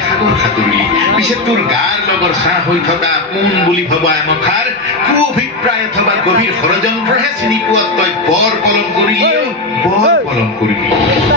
সাগৰ সাঁতুৰিলি পিছে তোৰ গাৰ লগৰ চাহ হৈ থকা কোন বুলি ভবা এমখাৰ কু অভিপ্ৰায় অথবা গভীৰ ষড়যন্ত্ৰহে চিনি পোৱাত তই বৰ পলম কৰিলি বৰ পলম কৰিলি